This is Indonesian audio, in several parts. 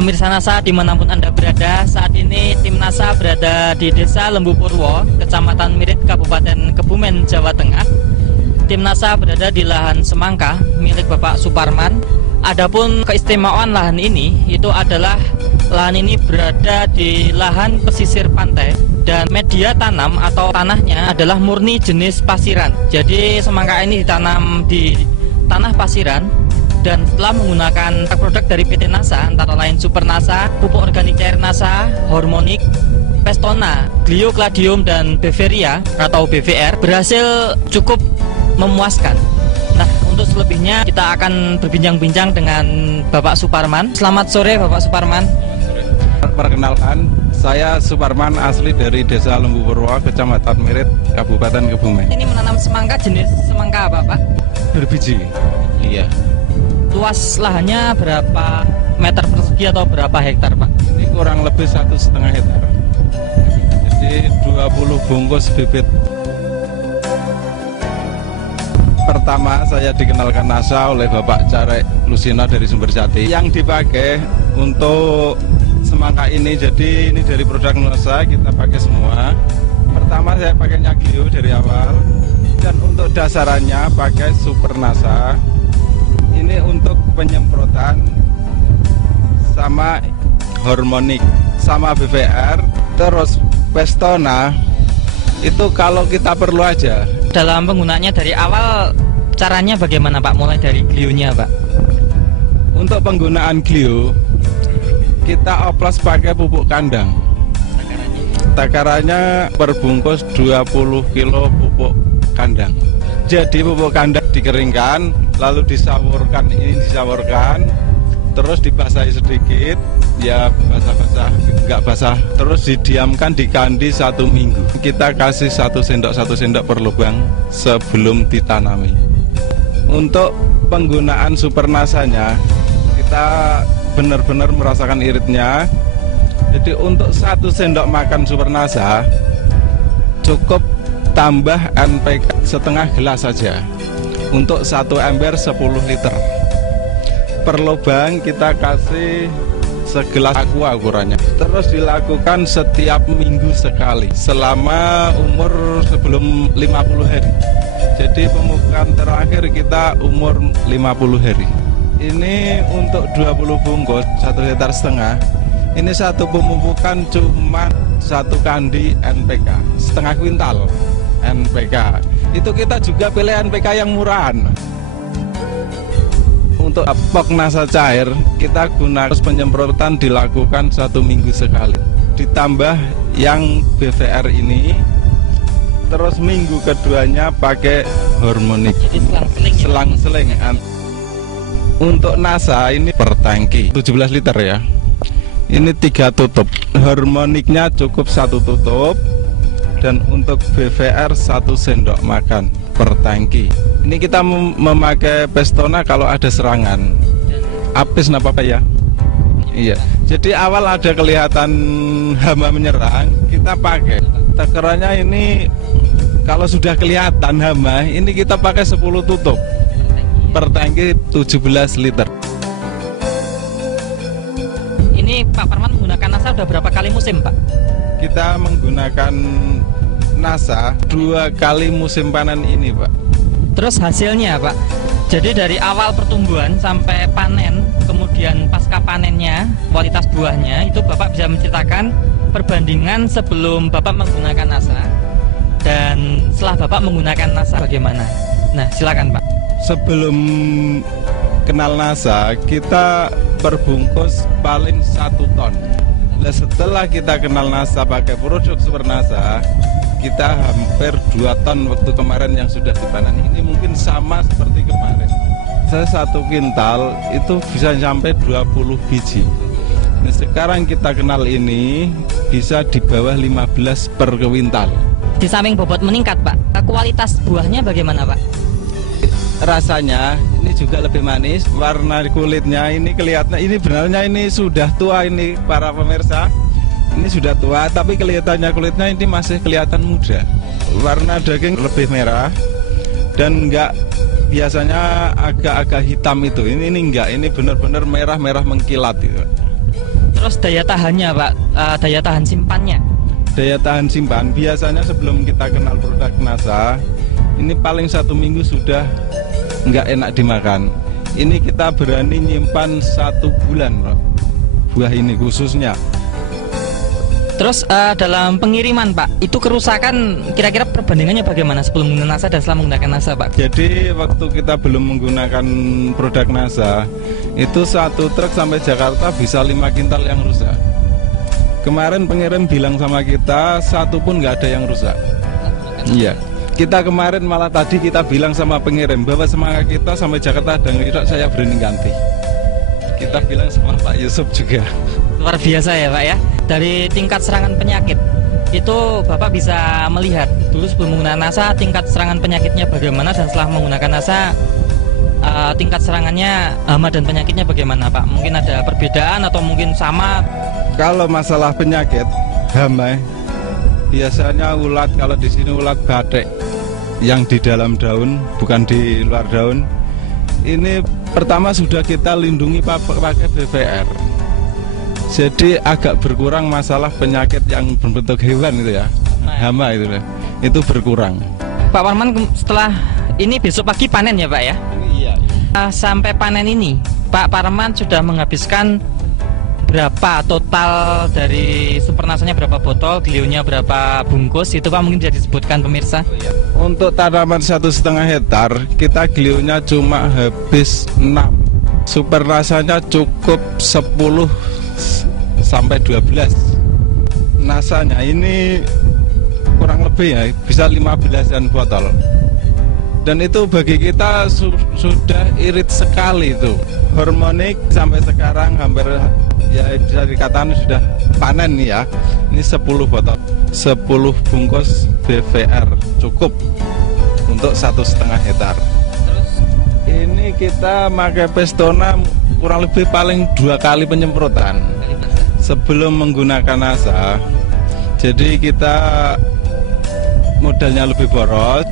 Pemirsa NASA dimanapun Anda berada, saat ini tim NASA berada di Desa Lembu Purwo, Kecamatan Mirit, Kabupaten Kebumen, Jawa Tengah. Tim NASA berada di lahan semangka milik Bapak Suparman. Adapun keistimewaan lahan ini, itu adalah lahan ini berada di lahan pesisir pantai dan media tanam atau tanahnya adalah murni jenis pasiran. Jadi semangka ini ditanam di tanah pasiran. Dan setelah menggunakan produk dari PT NASA, antara lain Super NASA, pupuk organik cair NASA, Hormonik, Pestona, Gliocladium, dan Beveria atau BVR, berhasil cukup memuaskan. Nah, untuk selebihnya kita akan berbincang-bincang dengan Bapak Suparman. Selamat sore Bapak Suparman. Perkenalkan, saya Suparman, asli dari Desa Lembu Purwo, Kecamatan Mirit, Kabupaten Kebumen. Ini menanam semangka, jenis semangka apa Pak? Berbiji. Iya. Luas lahannya berapa meter persegi atau berapa hektar Pak? Ini kurang lebih 1,5 hektar. Jadi 20 bungkus bibit. Pertama saya dikenalkan NASA oleh Bapak Carek Lusina dari Sumberjati. Yang dipakai untuk semangka ini, jadi ini dari produk NASA, kita pakai semua. Pertama saya pakainya Glio dari awal. Dan untuk dasarannya pakai Super NASA. Ini untuk penyemprotan sama Hormonik sama BVR, terus Pestona itu kalau kita perlu aja. Dalam penggunaannya dari awal caranya bagaimana Pak? Mulai dari Glio-nya Pak? Untuk penggunaan Glio kita oplos pakai pupuk kandang. Takarannya per bungkus 20 kilo pupuk kandang. Jadi pupuk kandang dikeringkan, lalu disaurkan, terus dibasahi sedikit, ya basah-basah, nggak basah, terus didiamkan di kandi 1 minggu. Kita kasih 1 sendok per lubang sebelum ditanami. Untuk penggunaan Super NASA-nya, kita benar-benar merasakan iritnya. Jadi untuk 1 sendok makan Super NASA cukup tambah NPK setengah gelas saja. Untuk 1 ember 10 liter. Per lubang kita kasih segelas aqua ukurannya. Terus dilakukan setiap minggu sekali selama umur sebelum 50 hari. Jadi pemupukan terakhir kita umur 50 hari. Ini untuk 20 bungkus 1,5 hektar. Ini satu pemupukan cuma 1 kandi NPK, setengah kuintal NPK. Itu kita juga pilih NPK yang murahan. Untuk pok NASA cair kita gunakan penyemprotan dilakukan 1 minggu sekali. Ditambah yang BVR ini, terus minggu keduanya pakai Hormonik. Jadi selang-seling. Untuk NASA ini per tangki 17 liter ya. Ini 3 tutup. Hormoniknya cukup 1 tutup. Dan untuk BVR 1 sendok makan per tangki. Ini kita memakai Pestona kalau ada serangan. Apis napa apa ya? Iya. Jadi awal ada kelihatan hama menyerang, kita pakai. Takarannya ini kalau sudah kelihatan hama, ini kita pakai 10 tutup per tangki 17 liter. Ini Pak Parman menggunakan NASA sudah berapa kali musim Pak? Kita menggunakan NASA 2 kali musim panen ini Pak. Terus hasilnya Pak, jadi dari awal pertumbuhan sampai panen, kemudian pasca panennya, kualitas buahnya, itu Bapak bisa menceritakan perbandingan sebelum Bapak menggunakan NASA dan setelah Bapak menggunakan NASA bagaimana? Nah silakan Pak. Sebelum kenal NASA kita perbungkus paling 1 ton. Nah, setelah kita kenal NASA pakai produk Super NASA, kita hampir 2 ton waktu kemarin yang sudah dipanen. Ini mungkin sama seperti kemarin. Saya 1 kintal itu bisa sampai 20 biji. Nah, sekarang kita kenal ini bisa di bawah 15 per kuintal. Di samping bobot meningkat Pak, kualitas buahnya bagaimana Pak? Rasanya ini juga lebih manis, warna kulitnya ini kelihatan, ini benarnya ini sudah tua ini para pemirsa. Ini sudah tua tapi kelihatannya kulitnya ini masih kelihatan muda. Warna daging lebih merah dan enggak biasanya agak-agak hitam itu. Ini enggak, ini benar-benar merah-merah mengkilat itu. Terus daya tahannya Pak, daya tahan simpannya? Daya tahan simpan biasanya sebelum kita kenal produk NASA ini paling 1 minggu sudah nggak enak dimakan. Ini kita berani nyimpan 1 bulan Bro, buah ini khususnya. Terus dalam pengiriman Pak, itu kerusakan kira-kira perbandingannya bagaimana sebelum menggunakan NASA dan setelah menggunakan NASA Pak? Jadi waktu kita belum menggunakan produk NASA itu 1 truk sampai Jakarta bisa 5 kintal yang rusak. Kemarin pengirim bilang sama kita 1 pun nggak ada yang rusak. Iya. Kita kemarin malah tadi kita bilang sama pengirim bahwa semangat kita sampai Jakarta ada yang rusak, saya berani ganti. Kita bilang sama Pak Yusuf juga. Luar biasa ya Pak ya. Dari tingkat serangan penyakit itu Bapak bisa melihat dulu sebelum menggunakan NASA tingkat serangan penyakitnya bagaimana, dan setelah menggunakan NASA tingkat serangannya hama dan penyakitnya bagaimana Pak? Mungkin ada perbedaan atau mungkin sama? Kalau masalah penyakit hama biasanya ulat, kalau di sini ulat batik yang di dalam daun bukan di luar daun. Ini pertama sudah kita lindungi pakai BVR. Jadi agak berkurang masalah penyakit yang berbentuk hewan itu ya, hama itu berkurang. Pak Parman, setelah ini besok pagi panen ya Pak ya? Iya. Sampai panen ini Pak Parman sudah menghabiskan berapa total dari supernasanya, berapa botol, glionya berapa bungkus itu Pak, mungkin bisa disebutkan pemirsa? Untuk tanaman 1,5 hektar kita glionya cuma habis 6, supernasanya cukup 10 sampai 12. Nasanya ini kurang lebih ya bisa 15-an botol. Dan itu bagi kita sudah irit sekali itu. Harmonik sampai sekarang hampir ya bisa dikatakan sudah panen nih ya. Ini 10 botol, 10 bungkus BVR cukup untuk 1,5 hektar. Ini kita pakai Pestona kurang lebih paling 2 kali penyemprotan sebelum menggunakan NASA. Jadi kita modalnya lebih boros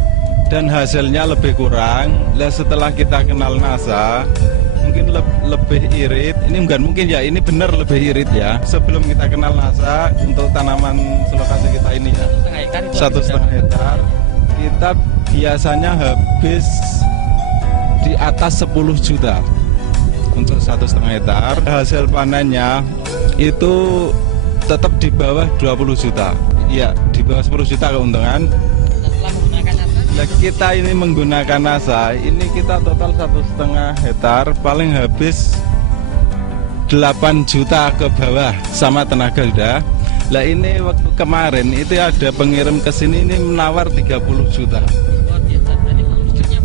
dan hasilnya lebih kurang. Nah, setelah kita kenal NASA mungkin lebih irit. Ini bukan mungkin ya, ini benar lebih irit ya. Sebelum kita kenal NASA untuk tanaman selokasi kita ini ya 1,5 hektar kita biasanya habis di atas 10 juta untuk 1,5 hektar. Hasil panennya itu tetap di bawah 20 juta. Ya, di bawah 10 juta keuntungan. Nah, kita ini menggunakan NASA, ini kita total 1,5 hektar paling habis 8 juta ke bawah sama tenaga udah. Lah ini waktu kemarin itu ada pengirim ke sini ini menawar 30 juta.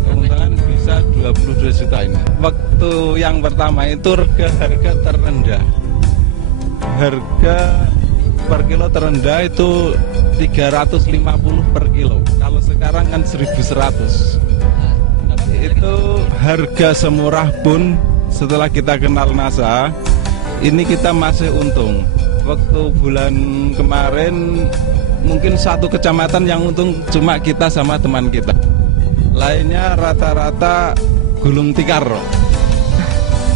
Keuntungan bisa 22 juta ini. Waktu yang pertama itu harga terendah. Harga per kilo terendah itu 350 per kilo. Kalau sekarang kan 1.100. Itu harga semurah pun setelah kita kenal NASA, ini kita masih untung. Waktu bulan kemarin mungkin 1 kecamatan yang untung cuma kita sama teman kita. Lainnya rata-rata gulung tikar.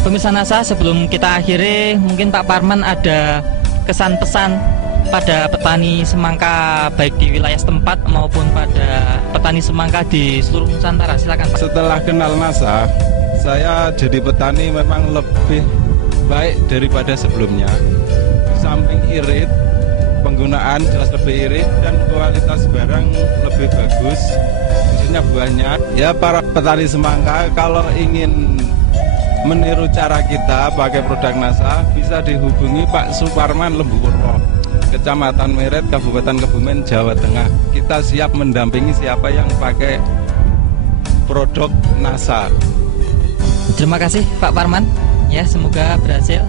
Pemirsa NASA, sebelum kita akhiri, mungkin Pak Parman ada kesan pesan pada petani semangka baik di wilayah setempat maupun pada petani semangka di seluruh Nusantara. Silakan Pak. Setelah kenal NASA, saya jadi petani memang lebih baik daripada sebelumnya. Samping irit, penggunaan jelas lebih irit dan kualitas barang lebih bagus, khususnya buahnya. Ya, para petani semangka kalau ingin meniru cara kita pakai produk NASA bisa dihubungi Pak Suparman Lembu Purwo, Kecamatan Mirit, Kabupaten Kebumen, Jawa Tengah. Kita siap mendampingi siapa yang pakai produk NASA. Terima kasih Pak Parman, ya semoga berhasil.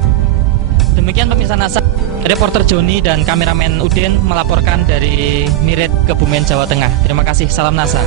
Demikian pemirsa NASA, reporter Joni dan kameramen Udin melaporkan dari Mirit, Kebumen, Jawa Tengah. Terima kasih, salam NASA.